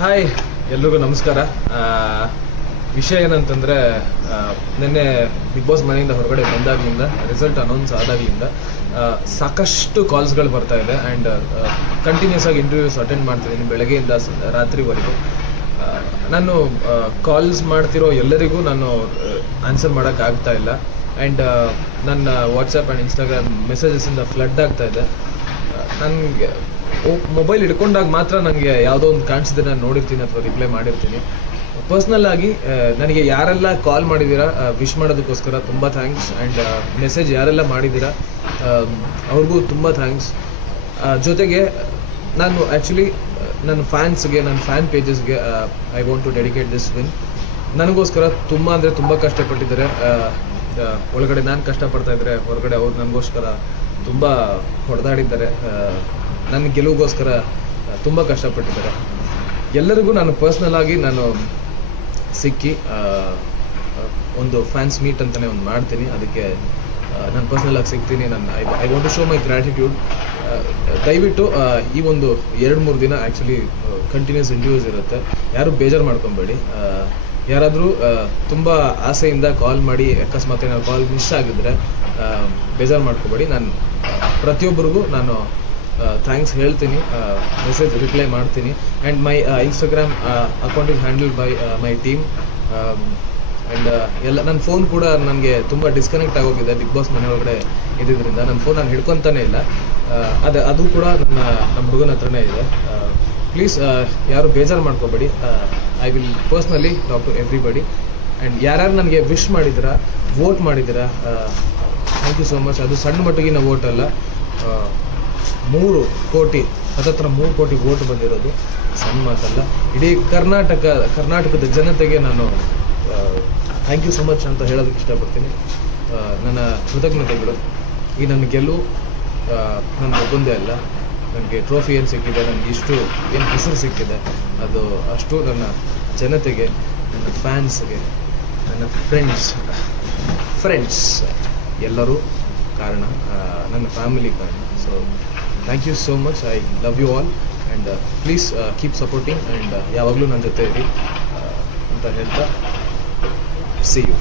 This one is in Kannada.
ಹಾಯ್ ಎಲ್ರಿಗೂ ನಮಸ್ಕಾರ ವಿಷಯ ಏನಂತಂದರೆ ನಿನ್ನೆ ಬಿಗ್ ಬಾಸ್ ಮನೆಯಿಂದ ಹೊರಗಡೆ ಬಂದಾಗಲಿಂದ ರಿಸಲ್ಟ್ ಅನೌನ್ಸ್ ಆದಾಗ್ಲಿಂದ ಸಾಕಷ್ಟು ಕಾಲ್ಸ್ಗಳು ಬರ್ತಾ ಇದೆ ಆ್ಯಂಡ್ ಕಂಟಿನ್ಯೂಸ್ ಆಗಿ ಇಂಟರ್ವ್ಯೂಸ್ ಅಟೆಂಡ್ ಮಾಡ್ತಿದ್ದೀನಿ ಬೆಳಗ್ಗೆಯಿಂದ ರಾತ್ರಿವರೆಗೂ ನಾನು ಕಾಲ್ಸ್ ಮಾಡ್ತಿರೋ ಎಲ್ಲರಿಗೂ ನಾನು ಆನ್ಸರ್ ಮಾಡೋಕ್ಕಾಗ್ತಾ ಇಲ್ಲ ಆ್ಯಂಡ್ ನನ್ನ ವಾಟ್ಸಪ್ ಆ್ಯಂಡ್ ಇನ್ಸ್ಟಾಗ್ರಾಮ್ ಮೆಸೇಜಸ್ಸಿಂದ ಫ್ಲಡ್ ಆಗ್ತಾ ಇದೆ ನನಗೆ ಮೊಬೈಲ್ ಹಿಡ್ಕೊಂಡಾಗ ಮಾತ್ರ ನನಗೆ ಯಾವುದೋ ಒಂದು ಕಾಣಿಸಿದ್ರೆ ನಾನು ನೋಡಿರ್ತೀನಿ ಅಥವಾ ರಿಪ್ಲೈ ಮಾಡಿರ್ತೀನಿ ಪರ್ಸ್ನಲ್ ಆಗಿ ನನಗೆ ಯಾರೆಲ್ಲ ಕಾಲ್ ಮಾಡಿದ್ದೀರಾ ವಿಶ್ ಮಾಡೋದಕ್ಕೋಸ್ಕರ ತುಂಬ ಥ್ಯಾಂಕ್ಸ್ ಆ್ಯಂಡ್ ಮೆಸೇಜ್ ಯಾರೆಲ್ಲ ಮಾಡಿದ್ದೀರಾ ಅವ್ರಿಗೂ ತುಂಬ ಥ್ಯಾಂಕ್ಸ್ ಜೊತೆಗೆ ನಾನು ಆ್ಯಕ್ಚುಲಿ ನನ್ನ ಫ್ಯಾನ್ಸ್ಗೆ ನನ್ನ fan ಪೇಜಸ್ಗೆ I want to dedicate this win ನನಗೋಸ್ಕರ ತುಂಬ ಅಂದರೆ ತುಂಬ ಕಷ್ಟಪಟ್ಟಿದ್ದಾರೆ ಒಳಗಡೆ ನಾನು ಕಷ್ಟಪಡ್ತಾ ಇದ್ದರೆ ಹೊರಗಡೆ ಅವ್ರು ನನಗೋಸ್ಕರ ತುಂಬ ಹೊಡೆದಾಡಿದ್ದಾರೆ ನನ್ನ ಗೆಲುವಿಗೋಸ್ಕರ ತುಂಬ ಕಷ್ಟಪಟ್ಟಿದ್ದಾರೆ ಎಲ್ಲರಿಗೂ ನಾನು ಪರ್ಸ್ನಲ್ ಆಗಿ ನಾನು ಸಿಕ್ಕಿ ಒಂದು ಫ್ಯಾನ್ಸ್ ಮೀಟ್ ಅಂತಲೇ ಒಂದು ಮಾಡ್ತೀನಿ ಅದಕ್ಕೆ ನಾನು ಪರ್ಸ್ನಲ್ ಆಗಿ ಸಿಗ್ತೀನಿ ನನ್ನ I I want to show my gratitude ದಯವಿಟ್ಟು ಈ ಒಂದು ಎರಡು ಮೂರು ದಿನ ಆ್ಯಕ್ಚುಲಿ ಕಂಟಿನ್ಯೂಸ್ ಇಂಟರ್ವ್ಯೂಸ್ ಇರುತ್ತೆ ಯಾರು ಬೇಜಾರು ಮಾಡ್ಕೊಬೇಡಿ ಯಾರಾದರೂ ತುಂಬ ಆಸೆಯಿಂದ ಕಾಲ್ ಮಾಡಿ ಅಕಸ್ಮಾತ್ ಏನಾದ್ರು ಕಾಲ್ ಮಿಸ್ ಆಗಿದ್ರೆ ಬೇಜಾರು ಮಾಡ್ಕೋಬೇಡಿ ನಾನು ಪ್ರತಿಯೊಬ್ಬರಿಗೂ ನಾನು ಥ್ಯಾಂಕ್ಸ್ ಹೇಳ್ತೀನಿ ಮೆಸೇಜ್ ರಿಪ್ಲೈ ಮಾಡ್ತೀನಿ and my Instagram account is handle by my team and ಎಲ್ಲ ನನ್ನ ಫೋನ್ ಕೂಡ ನನಗೆ ತುಂಬ ಡಿಸ್ಕನೆಕ್ಟ್ ಆಗೋಗಿದೆ ಬಿಗ್ ಬಾಸ್ ಮನೆ ಒಳಗಡೆ ಇದ್ದಿದ್ದರಿಂದ ನನ್ನ ಫೋನ್ ನಾನು ಹಿಡ್ಕೊತಾನೆ ಇಲ್ಲ ಅದು ಅದು ಕೂಡ ನನ್ನ ನಮ್ಮ ಹುಡುಗನ ಹತ್ರನೇ ಇದೆ ಪ್ಲೀಸ್ ಯಾರು ಬೇಜಾರು ಮಾಡ್ಕೋಬೇಡಿ I will personally talk to body and ಯಾರ್ಯಾರು ನನಗೆ ವಿಶ್ ಮಾಡಿದ್ದೀರಾ ವೋಟ್ ಮಾಡಿದ್ದೀರಾ ಥ್ಯಾಂಕ್ ಯು ಸೋ ಮಚ್ ಅದು ಸಣ್ಣ ಮಟ್ಟಿಗಿನ ವೋಟ್ ಅಲ್ಲ ಮೂರು ಕೋಟಿ ಹತ್ತತ್ರ ಮೂರು ಕೋಟಿ ವೋಟ್ ಬಂದಿರೋದು ಸಣ್ಣ ಮಾತಲ್ಲ ಇಡೀ ಕರ್ನಾಟಕ ಕರ್ನಾಟಕದ ಜನತೆಗೆ ನಾನು ಥ್ಯಾಂಕ್ ಯು ಸೊ ಮಚ್ ಅಂತ ಹೇಳೋದಕ್ಕೆ ಇಷ್ಟಪಡ್ತೀನಿ ನನ್ನ ಕೃತಜ್ಞತೆಗಳು ಈ ನನ್ನ ಗೆಲುವು ನನ್ನ ಒಬ್ಬಂದೇ ಅಲ್ಲ ನನಗೆ ಟ್ರೋಫಿ ಏನು ಸಿಕ್ಕಿದೆ ನನಗೆ ಇಷ್ಟು ಏನು ಹೆಸರು ಸಿಕ್ಕಿದೆ ಅದು ಅಷ್ಟು ನನ್ನ ಜನತೆಗೆ ನನ್ನ ಫ್ಯಾನ್ಸ್ಗೆ ನನ್ನ ಫ್ರೆಂಡ್ಸ್ ಫ್ರೆಂಡ್ಸ್ ಎಲ್ಲರೂ ಕಾರಣ ನನ್ನ ಫ್ಯಾಮಿಲಿ ಕಾರಣ so thank you so much I love you all and please keep supporting and ಯಾವಾಗಲೂ ನನ್ನ ಜೊತೆ ಇರಿ ಅಂತ ಹೇಳ್ತಾ ಸಿ ಯು